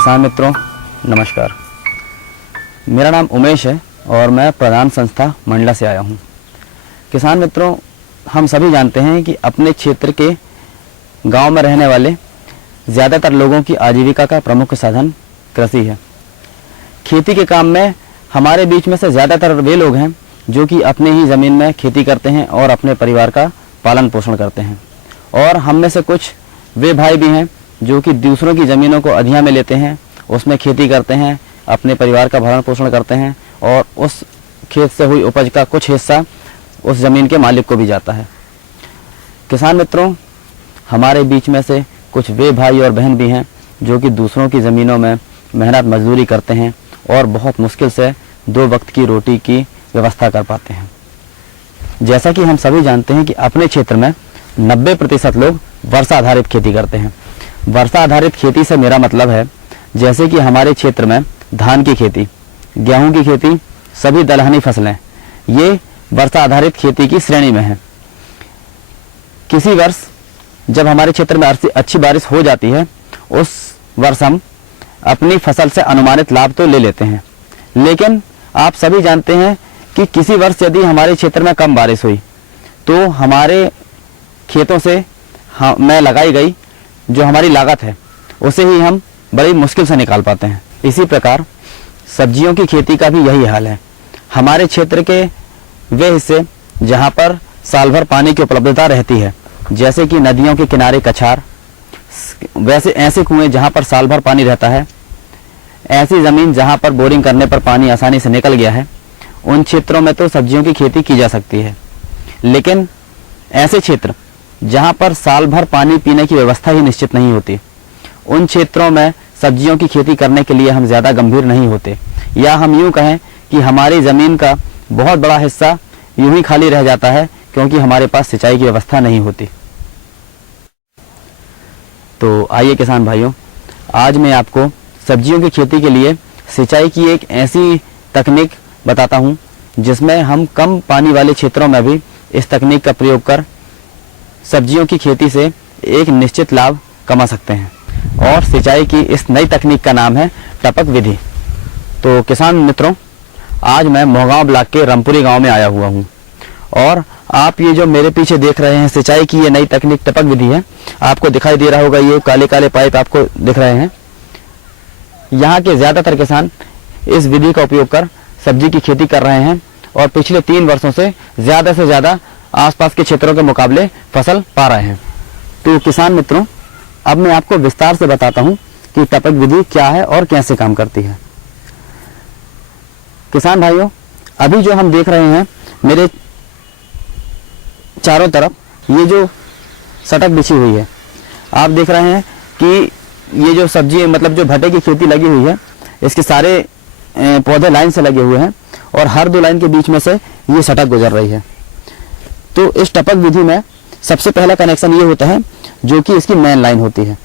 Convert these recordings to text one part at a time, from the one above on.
किसान मित्रों नमस्कार। मेरा नाम उमेश है और मैं प्रधान संस्था मंडला से आया हूँ। किसान मित्रों, हम सभी जानते हैं कि अपने क्षेत्र के गांव में रहने वाले ज़्यादातर लोगों की आजीविका का प्रमुख साधन कृषि है। खेती के काम में हमारे बीच में से ज़्यादातर वे लोग हैं जो कि अपने ही ज़मीन में खेती करते हैं और अपने परिवार का पालन पोषण करते हैं, और हम में से कुछ वे भाई भी हैं जो कि दूसरों की ज़मीनों को अधिया में लेते हैं, उसमें खेती करते हैं, अपने परिवार का भरण पोषण करते हैं और उस खेत से हुई उपज का कुछ हिस्सा उस ज़मीन के मालिक को भी जाता है। किसान मित्रों, हमारे बीच में से कुछ वे भाई और बहन भी हैं जो कि दूसरों की ज़मीनों में मेहनत मजदूरी करते हैं और बहुत मुश्किल से 2 वक्त की रोटी की व्यवस्था कर पाते हैं। जैसा कि हम सभी जानते हैं कि अपने क्षेत्र में 90% लोग वर्षा आधारित खेती करते हैं। वर्षा आधारित खेती से मेरा मतलब है जैसे कि हमारे क्षेत्र में धान की खेती, गेहूं की खेती, सभी दलहनी फसलें ये वर्षा आधारित खेती की श्रेणी में हैं। किसी वर्ष जब हमारे क्षेत्र में अच्छी बारिश हो जाती है, उस वर्ष हम अपनी फसल से अनुमानित लाभ तो ले लेते हैं, लेकिन आप सभी जानते हैं कि किसी वर्ष यदि हमारे क्षेत्र में कम बारिश हुई तो हमारे खेतों से में लगाई गई जो हमारी लागत है उसे ही हम बड़ी मुश्किल से निकाल पाते हैं। इसी प्रकार सब्जियों की खेती का भी यही हाल है। हमारे क्षेत्र के वे हिस्से जहाँ पर साल भर पानी की उपलब्धता रहती है, जैसे कि नदियों के किनारे कछार, वैसे ऐसे कुएं जहाँ पर साल भर पानी रहता है, ऐसी ज़मीन जहाँ पर बोरिंग करने पर पानी आसानी से निकल गया है, उन क्षेत्रों में तो सब्जियों की खेती की जा सकती है। लेकिन ऐसे क्षेत्र जहाँ पर साल भर पानी पीने की व्यवस्था ही निश्चित नहीं होती, उन क्षेत्रों में सब्जियों की खेती करने के लिए हम ज़्यादा गंभीर नहीं होते, या हम यूँ कहें कि हमारी ज़मीन का बहुत बड़ा हिस्सा यूँ ही खाली रह जाता है क्योंकि हमारे पास सिंचाई की व्यवस्था नहीं होती। तो आइए किसान भाइयों, आज मैं आपको सब्जियों की खेती के लिए सिंचाई की एक ऐसी तकनीक बताता हूँ जिसमें हम कम पानी वाले क्षेत्रों में भी इस तकनीक का प्रयोग कर सब्जियों की खेती से एक निश्चित लाभ कमा सकते हैं। और सिंचाई की इस नई तकनीक का नाम है टपक विधि। तो किसान मित्रों, आज मैं मोहगांव ब्लॉक के रामपुरी गांव में आया हुआ हूं, और आप ये जो मेरे पीछे देख रहे हैं सिंचाई की ये नई तकनीक टपक विधि है। आपको दिखाई दे रहा होगा, ये काले काले पाइप आपको दिख रहे हैं। यहाँ के ज़्यादातर किसान इस विधि का उपयोग कर सब्जी की खेती कर रहे हैं और पिछले 3 वर्षों से ज़्यादा आसपास के क्षेत्रों के मुकाबले फसल पा रहे हैं। तो किसान मित्रों, अब मैं आपको विस्तार से बताता हूं कि टपक विधि क्या है और कैसे काम करती है। किसान भाइयों, अभी जो हम देख रहे हैं मेरे चारों तरफ ये जो सटक बिछी हुई है, आप देख रहे हैं कि ये जो सब्जी मतलब जो भट्टे की खेती लगी हुई है, इसके सारे पौधे लाइन से लगे हुए हैं और हर 2 लाइन के बीच में से ये सटक गुजर रही है। तो इस टपक विधि में सबसे पहला कनेक्शन ये होता है जो कि इसकी मेन लाइन होती है,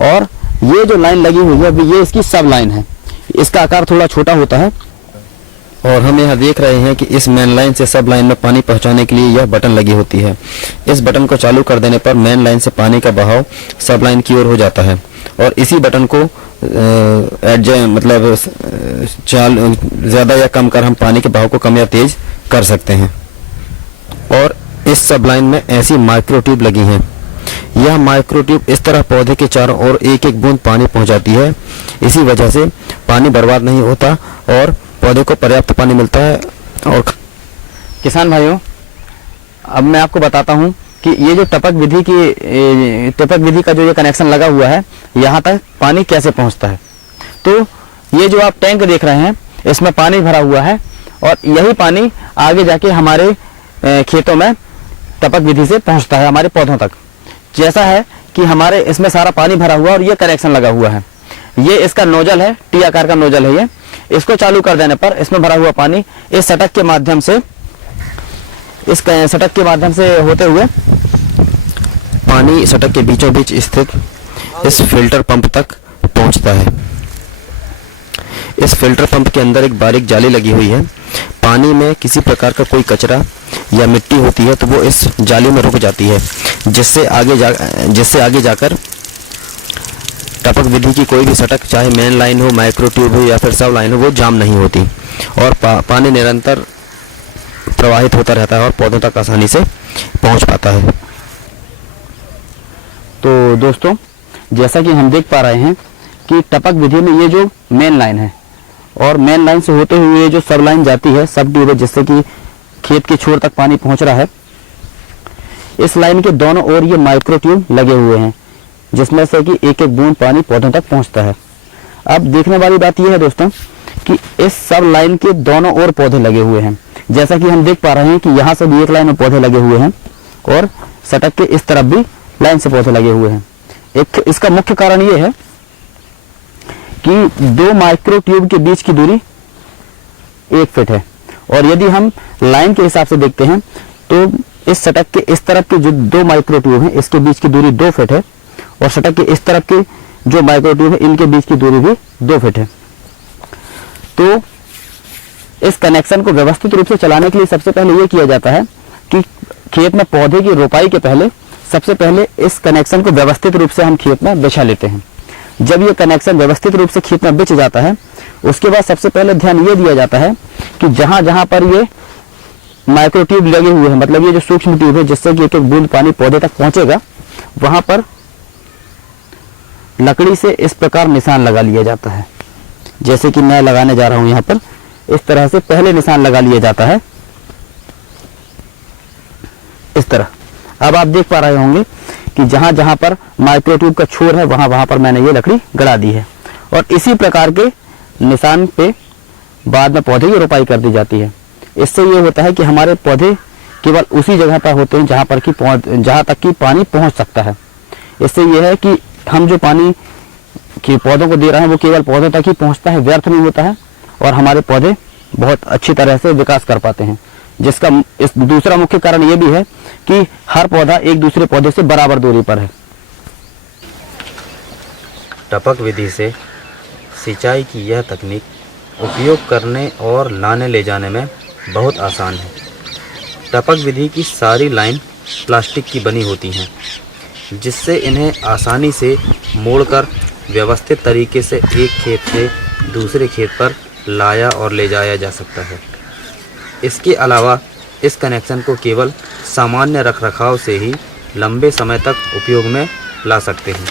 और ये जो लाइन लगी हुई है ये इसकी सब लाइन है। इसका आकार थोड़ा छोटा होता है और हम यहाँ देख रहे हैं कि इस मेन लाइन से सब लाइन में पानी पहुँचाने के लिए यह बटन लगी होती है। इस बटन को चालू कर देने पर मेन लाइन से पानी का बहाव सब लाइन की ओर हो जाता है, और इसी बटन को मतलब ज़्यादा या कम कर हम पानी के बहाव को कम या तेज कर सकते हैं। और इस सब लाइन में ऐसी माइक्रो ट्यूब लगी हैं। यह माइक्रो ट्यूब इस तरह पौधे के चारों ओर एक एक बूंद पानी पहुंचाती है। इसी वजह से पानी बर्बाद नहीं होता और पौधे को पर्याप्त पानी मिलता है। और किसान भाइयों, अब मैं आपको बताता हूं कि ये जो टपक विधि का जो ये कनेक्शन लगा हुआ है, यहाँ तक पानी कैसे पहुँचता है। तो ये जो आप टैंक देख रहे हैं इसमें पानी भरा हुआ है, और यही पानी आगे जाके हमारे खेतों में टपक विधि से पहुंचता है हमारे पौधों तक। जैसा है कि हमारे इसमें सारा पानी भरा हुआ और ये कनेक्शन लगा हुआ है। ये इसका नोजल है, टी आकार का नोजल है ये। इसको चालू कर देने पर इसमें भरा हुआ पानी इस सटक के माध्यम से होते हुए पानी सटक के बीचों बीच स्थित इस फिल्टर पंप तक पहुंचता है। इस फिल्टर पंप के अंदर एक बारीक जाली लगी हुई है। पानी में किसी प्रकार का कोई कचरा या मिट्टी होती है तो वो इस जाली में रुक जाती है, जिससे आगे जाकर टपक विधि की कोई भी सटक, चाहे मेन लाइन हो, माइक्रो ट्यूब हो या फिर सब लाइन हो, वो जाम नहीं होती और पानी निरंतर प्रवाहित होता रहता है और पौधों तक आसानी से पहुंच पाता है। तो दोस्तों, जैसा कि हम देख पा रहे हैं कि टपक विधि में ये जो मेन लाइन है और मेन लाइन से होते हुए जो सब लाइन जाती है, सब ट्यूब है, जिससे कि खेत के छोर तक पानी पहुंच रहा है, इस लाइन के दोनों ओर ये माइक्रो ट्यूब लगे हुए हैं, जिसमें से कि एक एक बूंद पानी पौधों तक पहुंचता है। अब देखने वाली बात यह है दोस्तों कि इस सब लाइन के दोनों ओर पौधे लगे हुए हैं। जैसा कि हम देख पा रहे हैं कि यहाँ से भी एक लाइन में पौधे लगे हुए हैं और सड़क के इस तरफ भी लाइन से पौधे लगे हुए हैं। एक इसका मुख्य कारण ये है कि दो माइक्रो ट्यूब के बीच की दूरी 1 फीट है और यदि हम लाइन के हिसाब से देखते हैं तो इस सड़क के इस तरफ के जो दो माइक्रो ट्यूब हैं, इसके बीच की दूरी 2 फीट है और सड़क के इस तरफ के जो माइक्रो ट्यूब है, इनके बीच की दूरी भी 2 फीट है। तो इस कनेक्शन को व्यवस्थित रूप से चलाने के लिए सबसे पहले ये किया जाता है कि खेत में पौधे की रोपाई के पहले सबसे पहले इस कनेक्शन को व्यवस्थित रूप से हम खेत में बिछा लेते हैं। जब ये कनेक्शन व्यवस्थित रूप से खेत में बिछ जाता है, उसके बाद सबसे पहले ध्यान ये दिया जाता है कि जहां जहां पर ये माइक्रो ट्यूब लगे हुए हैं, मतलब ये जो सूक्ष्म ट्यूब है जिससे कि एक एक बूंद पानी पौधे तक पहुंचेगा, वहां पर लकड़ी से इस प्रकार निशान लगा लिया जाता है। जैसे कि मैं लगाने जा रहा हूं, यहाँ पर इस तरह से पहले निशान लगा लिया जाता है, इस तरह। अब आप देख पा रहे होंगे कि जहां जहां पर माइक्रो ट्यूब का छोर है, वहां वहां पर मैंने ये लकड़ी गड़ा दी है और इसी प्रकार के निशान पे बाद में पौधे की रोपाई कर दी जाती है। इससे ये होता है कि हमारे पौधे केवल उसी जगह पर होते हैं जहां तक कि पानी पहुंच सकता है। इससे यह है कि हम जो पानी कि पौधों को दे रहे हैं वो केवल पौधों तक ही पहुंचता है, व्यर्थ नहीं होता है और हमारे पौधे बहुत अच्छी तरह से विकास कर पाते हैं। जिसका इस दूसरा मुख्य कारण ये भी है कि हर पौधा एक दूसरे पौधे से बराबर दूरी पर है। टपक विधि से सिंचाई की यह तकनीक उपयोग करने और लाने ले जाने में बहुत आसान है। टपक विधि की सारी लाइन प्लास्टिक की बनी होती हैं, जिससे इन्हें आसानी से मोड़कर व्यवस्थित तरीके से एक खेत से दूसरे खेत पर लाया और ले जाया जा सकता है। इसके अलावा इस कनेक्शन को केवल सामान्य रखरखाव से ही लंबे समय तक उपयोग में ला सकते हैं।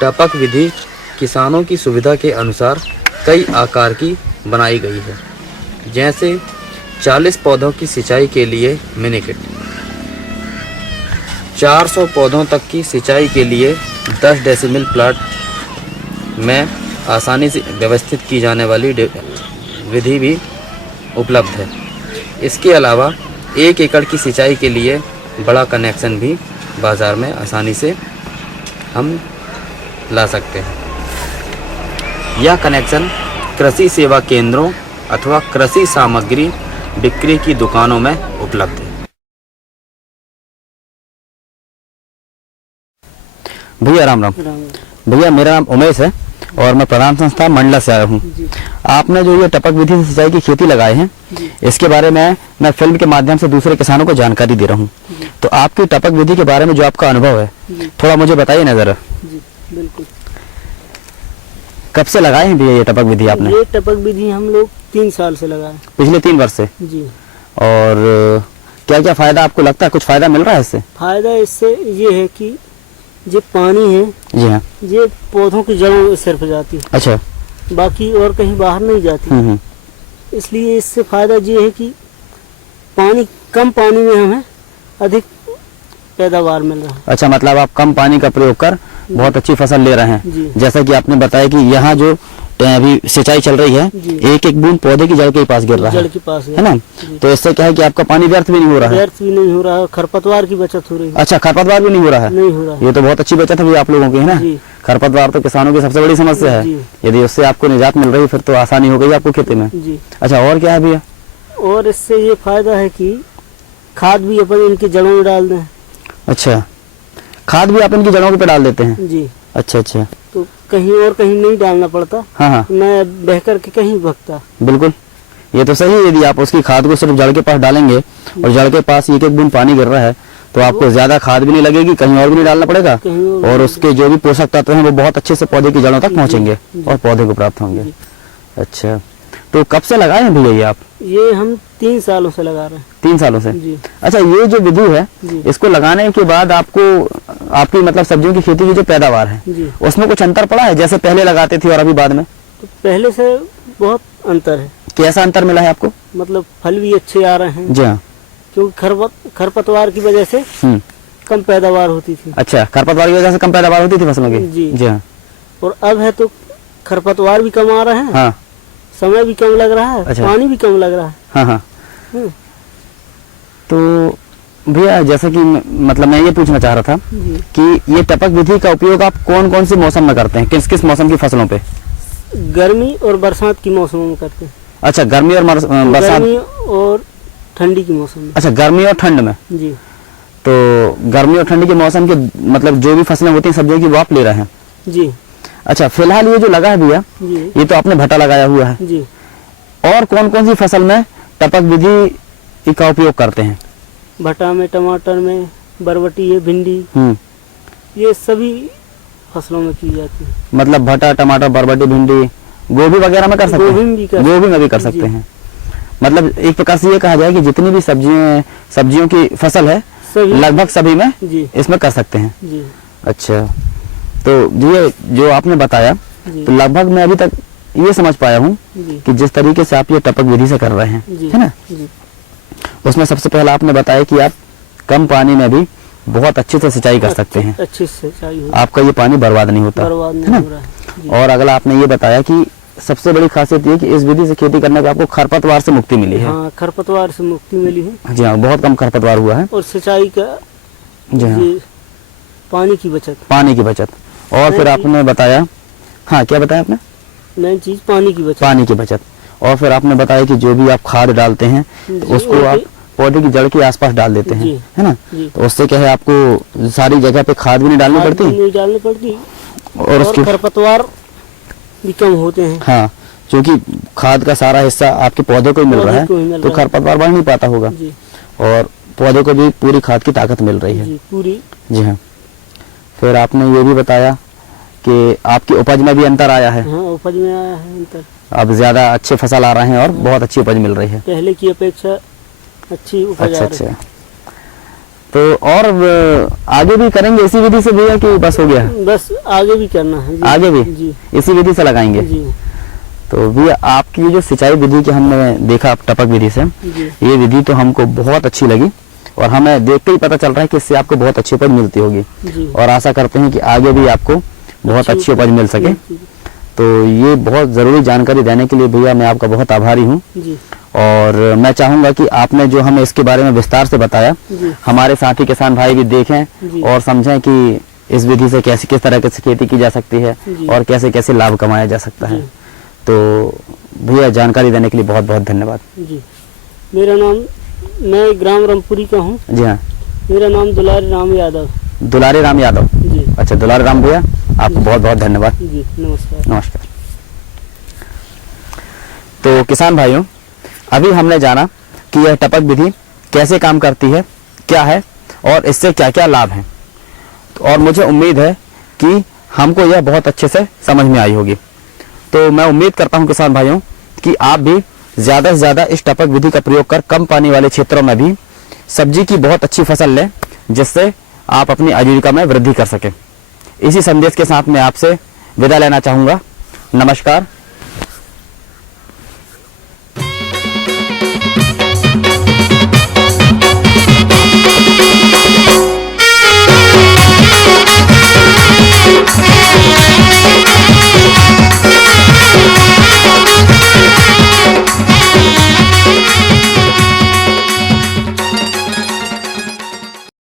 टपक विधि किसानों की सुविधा के अनुसार कई आकार की बनाई गई है, जैसे 40 पौधों की सिंचाई के लिए मिनी किट, 400 पौधों तक की सिंचाई के लिए 10 डेसिमल प्लाट में आसानी से व्यवस्थित की जाने वाली विधि भी उपलब्ध है। इसके अलावा 1 एकड़ की सिंचाई के लिए बड़ा कनेक्शन भी बाज़ार में आसानी से हम ला सकते हैं। यह कनेक्शन कृषि सेवा केंद्रों अथवा कृषि सामग्री बिक्री की दुकानों में उपलब्ध है। भैया राम राम। भैया मेरा नाम उमेश है और मैं प्रधान संस्था मंडला से आया हूँ। आपने जो ये टपक विधि से सिंचाई की खेती लगाए हैं, इसके बारे में मैं फिल्म के माध्यम से दूसरे किसानों को जानकारी दे रहा हूँ। तो आपकी टपक विधि के बारे में जो आपका अनुभव है, थोड़ा मुझे बताइए ना जरा। बिल्कुल। कब से लगाए हैं भैया ये टपक विधि आपने? ये टपक विधि हम लोग 3 साल से लगाए। पिछले 3 वर्ष से? जी। और क्या क्या फायदा आपको लगता है, कुछ फायदा मिल रहा है इससे? फायदा इससे ये है कि जो पानी है, जी हाँ, ये पौधों की जड़ों में सिर्फ जाती है। अच्छा। बाकी और कहीं बाहर नहीं जाती। इसलिए इससे फायदा ये है कि कम पानी में हमें अधिक पैदावार मिल रहा है। अच्छा, मतलब आप कम पानी का प्रयोग कर बहुत अच्छी फसल ले रहे हैं। जैसा कि आपने बताया कि यहाँ जो अभी सिंचाई चल रही है, एक एक बूंद पौधे की जड़ के पास गिर रहा है, जड़ के पास है ना? तो इससे क्या है कि आपका पानी व्यर्थ भी नहीं हो रहा है। व्यर्थ भी नहीं हो रहा है, खरपतवार की बचत हो रही है। अच्छा, खरपतवार भी नहीं हो रहा है? नहीं हो रहा है। ये तो बहुत अच्छी बचत है आप लोगों की, है ना? खरपतवार तो किसानों की सबसे बड़ी समस्या है। यदि उससे आपको निजात मिल रही है फिर तो आसानी हो गई आपको खेती में। अच्छा, और क्या है भैया? और इससे ये फायदा है कि खाद भी अपन इनकी जड़ों में डाल दें। अच्छा, खाद भी आप इनकी जड़ों पे डाल देते हैं? जी। अच्छा अच्छा। तो कहीं और कहीं नहीं डालना पड़ता। हाँ हाँ, मैं बह कर के कहीं भगता। बिल्कुल, ये तो सही है। यदि आप उसकी खाद को सिर्फ जड़ के पास डालेंगे और जड़ के पास एक एक बूंद पानी गिर रहा है तो आपको ज्यादा खाद भी नहीं लगेगी, कहीं और भी नहीं डालना पड़ेगा, कहीं और और उसके जो भी पोषक तत्व हैं वो बहुत अच्छे से पौधे की जड़ों तक पहुंचेंगे और पौधे को प्राप्त होंगे। अच्छा, तो कब से लगाए हैं भैया ये आप? ये हम 3 सालों से लगा रहे हैं। 3 सालों से? जी। अच्छा, ये जो विधि है जी। इसको लगाने के बाद आपको आपकी मतलब सब्जियों की खेती की जो पैदावार है जी। उसमें कुछ अंतर पड़ा है, जैसे पहले लगाते थे और अभी बाद में? तो पहले से बहुत अंतर है, कैसा अंतर मिला है आपको? मतलब फल भी अच्छे आ रहे हैं, जी हाँ। क्योंकि खरपतवार की वजह से कम पैदावार होती थी। अच्छा, खरपतवार की वजह से कम पैदावार होती थी फसलों की? जी। जी हाँ। और अब है तो खरपतवार भी कम आ रहे हैं, हाँ समय भी कम लग रहा है, अच्छा। पानी भी कम लग रहा है। हाँ हाँ। हम्म, तो भैया जैसा कि मतलब मैं ये पूछना चाह रहा था जी। कि ये टपक विधि का उपयोग आप कौन कौन से मौसम में करते हैं, किस किस मौसम की फसलों पे? गर्मी और बरसात की मौसमों में करते हैं। अच्छा, गर्मी और बरसात? गर्मी और ठंडी की मौसम में। अच्छा, गर्मी और ठंड में? जी। तो गर्मी और ठंडी के मौसम के मतलब जो भी फसलें होती हैं सब्जियों की वो आप ले रहे हैं? जी। अच्छा, फिलहाल ये जो लगा है भैया, जी। ये तो आपने भट्टा लगाया हुआ है, जी। और कौन कौन सी फसल में टपक विधि का उपयोग करते हैं? भट्टा में, टमाटर में, बरबटी है, भिंडी, ये सभी फसलों में की जाती है। मतलब भट्टा, टमाटर, बरबटी, भिंडी, गोभी वगैरह में कर सकते गोभी हैं? में भी कर गोभी में भी कर सकते जी। हैं। मतलब एक प्रकार से ये कहा जाए कि जितनी भी सब्जियों की फसल है सभी लगभग सभी में जी। इसमें कर सकते हैं। जी। अच्छा, तो ये जो आपने बताया, जी। तो लगभग मैं अभी तक ये समझ पाया हूँ जी। कि जिस तरीके से आप ये टपक विधि से कर रहे हैं, जी। है ना, जी। उसमें सबसे पहले आपने बताया कि आप कम पानी में भी बहुत अच्छे से सिंचाई कर सकते हैं, अच्छे से सिंचाई आपका ये पानी बर्बाद नहीं होता, बर्बाद है नहीं ना? हो रहा है। जी। और अगला आपने ये बताया कि सबसे बड़ी खासियत ये कि इस विधि से खेती करने पे आपको खरपतवार से मुक्ति मिली है। हाँ, खरपतवार से मुक्ति मिली है। जी हाँ, बहुत कम खरपतवार हुआ है। और सिंचाई का जी हाँ, ये पानी की बचत, पानी की बचत, और फिर आपने बताया, हाँ क्या बताया आपने? नई चीज पानी की बचत। पानी की बचत। और फिर आपने बताया कि जो भी आप खाद डालते हैं तो जी, उसको आप पौधे की जड़ के आसपास डाल देते हैं, जी। है ना? जी। तो उससे क्या है, आपको सारी जगह पे खाद भी नहीं डालनी खाद पड़ती, नहीं डालनी पड़ती, और उसकी खरपतवार भी कम होते हैं। हाँ, क्योंकि खाद का सारा हिस्सा आपके पौधे को ही मिल रहा है, पौधे को ही मिल तो रहा है। खरपतवार बढ़ नहीं पाता होगा, जी। और पौधे को भी पूरी खाद की ताकत मिल रही है। जी, पूरी। जी हाँ। फिर आपने ये भी बताया कि आपकी उपज में भी अंतर आया है, हाँ, उपज में आया है अंतर, अब ज्यादा अच्छे फसल आ रहे हैं और बहुत अच्छी उपज मिल रही है। पहले की अपेक्षा अच्छी उपज अच्छा आ रही है। अच्छा, तो और आगे भी करेंगे इसी विधि से भैया कि बस हो गया? बस आगे भी करना है। जी। आगे भी जी। इसी विधि से लगाएंगे? जी। तो भैया आपकी ये जो सिंचाई विधि की हमने देखा टपक विधि से, जी। ये विधि तो हमको बहुत अच्छी लगी, और हमें देख के ही पता चल रहा है कि इससे आपको बहुत अच्छी उपज मिलती होगी, जी। और आशा करते हैं कि आगे भी आपको बहुत अच्छी उपज मिल सके। जी। तो ये बहुत ज़रूरी जानकारी देने के लिए भैया मैं आपका बहुत आभारी हूँ, जी। और मैं चाहूँगा कि आपने जो हमें इसके बारे में विस्तार से बताया, जी। हमारे साथी किसान भाई भी देखें जी। और समझें कि इस विधि से कैसे किस तरह से खेती की जा सकती है जी। और कैसे कैसे लाभ कमाया जा सकता है। जी। तो भैया जानकारी देने के लिए बहुत बहुत धन्यवाद। जी। मेरा नाम, मैं ग्राम रामपुरी का हूँ। जी हाँ, मेरा नाम दुलारी राम यादव। दुलारी राम यादव। जी। अच्छा, दुलारी राम भैया, आपको बहुत बहुत धन्यवाद। जी, नमस्कार। नमस्कार। तो किसान भाइयों, अभी हमने जाना कि यह टपक विधि कैसे काम करती है, क्या है और इससे क्या क्या लाभ हैं, और मुझे उम्मीद है कि हमको यह बहुत अच्छे से समझ में आई होगी। तो मैं उम्मीद करता हूं किसान भाइयों कि आप भी ज़्यादा से ज़्यादा इस टपक विधि का प्रयोग कर कम पानी वाले क्षेत्रों में भी सब्जी की बहुत अच्छी फसल लें, जिससे आप अपनी आजीविका में वृद्धि कर सकें। इसी संदेश के साथ मैं आपसे विदा लेना चाहूँगा। नमस्कार,